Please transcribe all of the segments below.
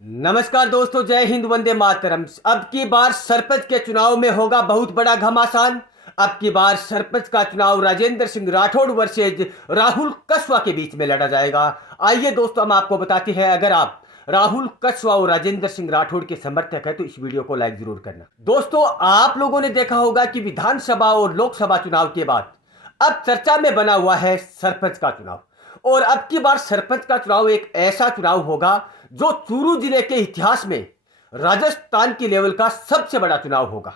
नमस्कार दोस्तों, जय हिंद, वंदे मातरम। अब की बार सरपंच के चुनाव में होगा बहुत बड़ा घमासान। अब की बार सरपंच का चुनाव राजेंद्र सिंह राठौड़ वर्सेज राहुल कस्वा के बीच में लड़ा जाएगा। आइए दोस्तों, हम आपको बताते हैं, अगर आप राहुल कस्वा और राजेंद्र सिंह राठौड़ के समर्थक है तो इस वीडियो को लाइक जरूर करना। दोस्तों, आप लोगों ने देखा होगा कि विधानसभा और लोकसभा चुनाव के बाद अब चर्चा में बना हुआ है सरपंच का चुनाव। और अब की बार सरपंच का चुनाव एक ऐसा चुनाव होगा जो चूरू जिले के इतिहास में राजस्थान की लेवल का सबसे बड़ा चुनाव होगा।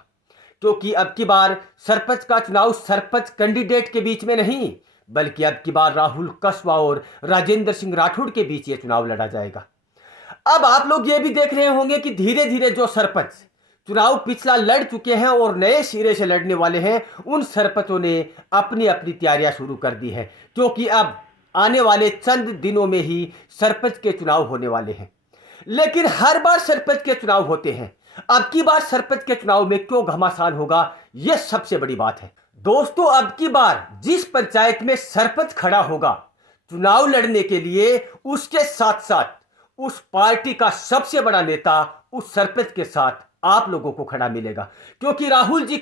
क्योंकि अब की बार सरपंच का चुनाव सरपंच कैंडिडेट के बीच में नहीं, बल्कि अब की बार राहुल कस्वा और राजेंद्र सिंह राठौड़ के बीच यह चुनाव लड़ा जाएगा। अब आप लोग ये भी देख रहे होंगे कि धीरे धीरे जो सरपंच चुनाव पिछला लड़ चुके हैं और नए सिरे से लड़ने वाले हैं, उन सरपंचों ने अपनी अपनी तैयारियां शुरू कर दी है। क्योंकि अब आने वाले चंद दिनों में ही सरपंच के चुनाव होने वाले हैं। लेकिन हर बार सरपंच के चुनाव होते हैं, अब की बार सरपंच के चुनाव में क्यों घमासान होगा, यह सबसे बड़ी बात है। दोस्तों, अब की बार जिस पंचायत में सरपंच खड़ा होगा चुनाव लड़ने के लिए, उसके साथ साथ उस पार्टी का सबसे बड़ा नेता उस सरपंच के साथ आप लोगों को खड़ा मिलेगा। क्योंकि राहुल जी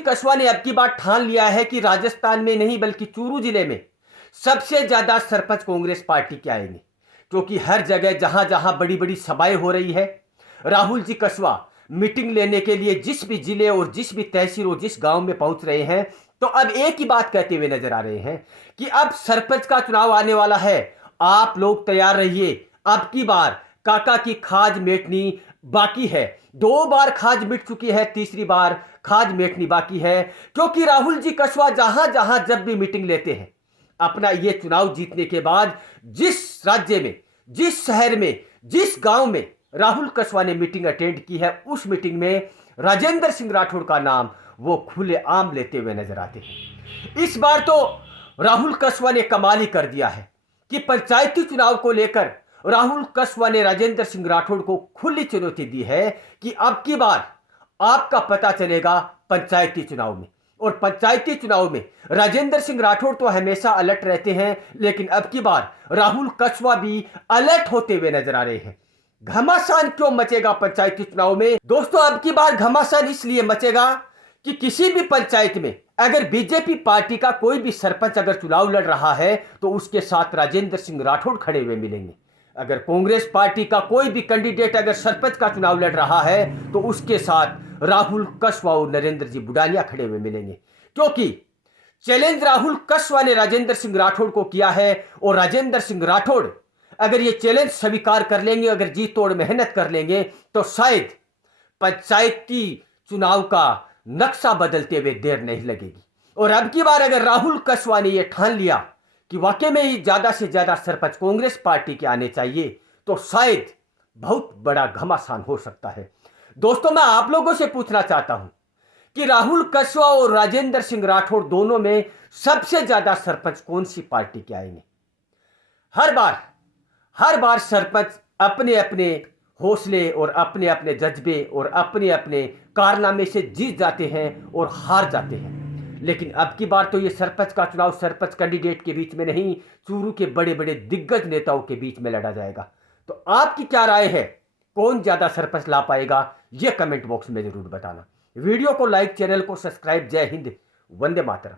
कस्वा ने अब की बार ठान लिया है कि राजस्थान में नहीं बल्कि चूरू जिले में सबसे ज्यादा सरपंच कांग्रेस पार्टी के आएंगे। क्योंकि हर जगह जहां जहां बड़ी बड़ी सभाएं हो रही है, राहुल जी कस्वा मीटिंग लेने के लिए जिस भी जिले और जिस भी तहसील और जिस गांव में पहुंच रहे हैं, तो अब एक ही बात कहते हुए नजर आ रहे हैं कि अब सरपंच का चुनाव आने वाला है, आप लोग तैयार रहिए। अब की बार काका की खाज मेटनी बाकी है। 2 बार खाज मिट चुकी है, तीसरी बार खाज मेटनी बाकी है। क्योंकि राहुल जी कस्वा जहां जहां जब भी मीटिंग लेते हैं, अपना यह चुनाव जीतने के बाद जिस राज्य में, जिस शहर में, जिस गांव में राहुल कस्वा ने मीटिंग अटेंड की है, उस मीटिंग में राजेंद्र सिंह राठौड़ का नाम वो खुलेआम लेते हुए नजर आते हैं। इस बार तो राहुल कस्वा ने कमाल ही कर दिया है कि पंचायती चुनाव को लेकर राहुल कस्वा ने राजेंद्र सिंह राठौड़ को खुली चुनौती दी है कि अब की बार आपका पता चलेगा पंचायती चुनाव में। और पंचायती चुनाव में राजेंद्र सिंह राठौड़ तो हमेशा अलर्ट रहते हैं, लेकिन अब की बार राहुल कस्वा भी अलर्ट होते हुए नजर आ रहे हैं। घमासान क्यों मचेगा पंचायती चुनाव में? दोस्तों, अब की बार घमासान इसलिए मचेगा कि किसी भी पंचायत में अगर बीजेपी पार्टी का कोई भी सरपंच अगर चुनाव लड़ रहा है तो उसके साथ राजेंद्र सिंह राठौड़ खड़े हुए मिलेंगे। अगर कांग्रेस पार्टी का कोई भी कैंडिडेट अगर सरपंच का चुनाव लड़ रहा है तो उसके साथ राहुल कस्वा और नरेंद्र जी बुडानिया खड़े हुए मिलेंगे। क्योंकि चैलेंज राहुल कस्वा ने राजेंद्र सिंह राठौड़ को किया है, और राजेंद्र सिंह राठौड़ अगर ये चैलेंज स्वीकार कर लेंगे, अगर जी तोड़ मेहनत कर लेंगे, तो शायद पंचायती चुनाव का नक्शा बदलते हुए देर नहीं लगेगी। और अब की बार अगर राहुल कस्वा ने यह ठान लिया कि वाकई में ही ज्यादा से ज्यादा सरपंच कांग्रेस पार्टी के आने चाहिए, तो शायद बहुत बड़ा घमासान हो सकता है। दोस्तों, मैं आप लोगों से पूछना चाहता हूं कि राहुल कस्वा और राजेंद्र सिंह राठौड़ दोनों में सबसे ज्यादा सरपंच कौन सी पार्टी के आएंगे? हर बार सरपंच अपने अपने हौसले और अपने अपने जज्बे और अपने अपने कारनामे से जीत जाते हैं और हार जाते हैं। लेकिन अब की बार तो ये सरपंच का चुनाव सरपंच कैंडिडेट के बीच में नहीं, चूरू के बड़े बड़े दिग्गज नेताओं के बीच में लड़ा जाएगा। तो आपकी क्या राय है, कौन ज्यादा सरपंच ला पाएगा? यह कमेंट बॉक्स में जरूर बताना। वीडियो को लाइक, चैनल को सब्सक्राइब। जय हिंद, वंदे मातरम।